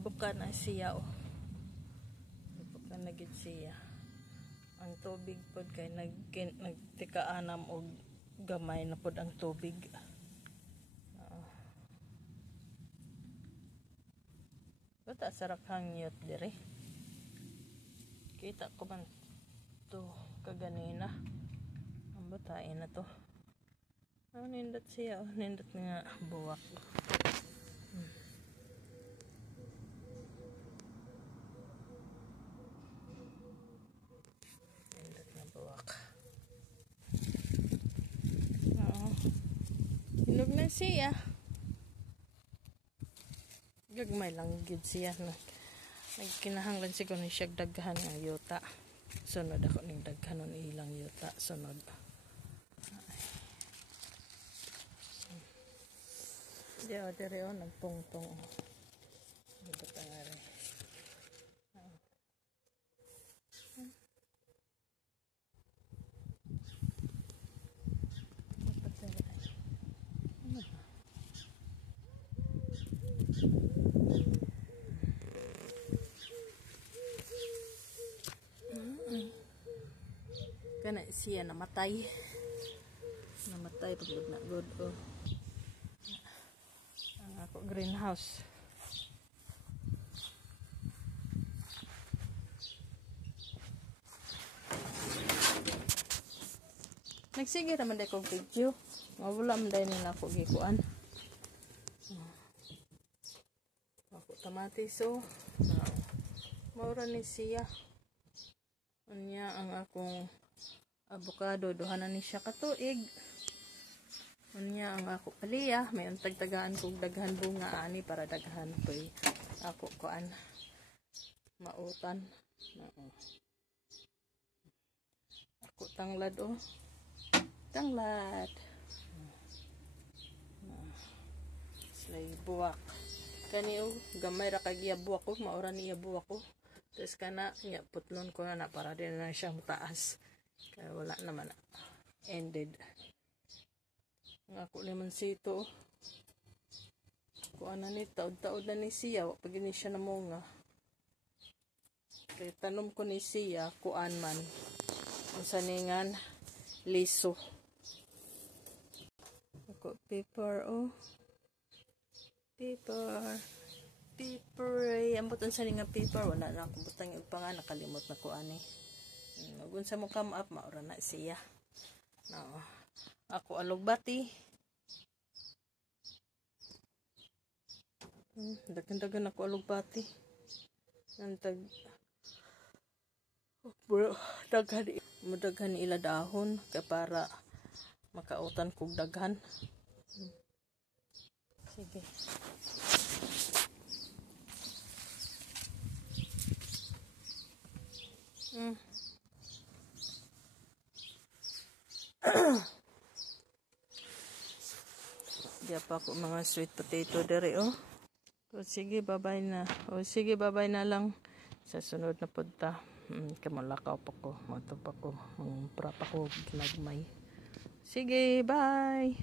Gibuka na siya oh. Gibuka na gid siya. Ang tubig pod kay nagtikaanam og gamay na pod ang tubig. Bata sarak hangyot dire. Kita ko man to kaganina. Ang batain na to. Nindot siya oh, nindot nga buwak. Nindot nga buwak. Hinog na siya. Gagmay lang gid siya na. Nagkinahanglan siguro ni siya daghan ng yuta. Sunod ako ning daghan ng ilang yuta. Sunod. Diyo, dire o, nagtungtong. Nagtungtong nga rin. Ano ba? Kana siya namatay. Namatay pagod na good oh. Ang ako greenhouse. Nagsige naman dahil kong video. Mawala man dahil nila ako gikuan. Ako tamatis oh. Maura ni siya. Anya ang akong avocado. Duhanan ni siya katuig. Anya ang ako paliya. May untag-tagaan kong daghan bunga ani para daghan ko'y ako kuan. Mautan. Ako tanglad oh. Tanglad. Slay buwak. Kani oh, gamay ra kag iya buwak ko, maura ni iya buwak ko. Tapos kana nya putlon ko na para din na siyang taas. Kaya wala naman na. Ended. Ang ako naman sito. Kuan na ni taod-taod na ni siya, pag ni siya namunga. Kaya tanom ko ni siya, kuan man. Ang saningan liso. Ako paper oh. Paper. Ambot ang saningan paper, wala na akong butang yung panga, nakalimot na ko ani. Unsa mo come up, maura na siya. No. Ako alugbati. Dagan-dagan ako alugbati. Nantag bro, daghan ila dahon kay para makautan kog daghan. Sige. Diya pa ako mga sweet potato dere oh. O sige, bye-bye na. O sige, bye-bye na lang. Sa sunod na punta. Kamalakaw pa ko. Mato pa ko. Prapa ko. Lagmay. Sige, bye!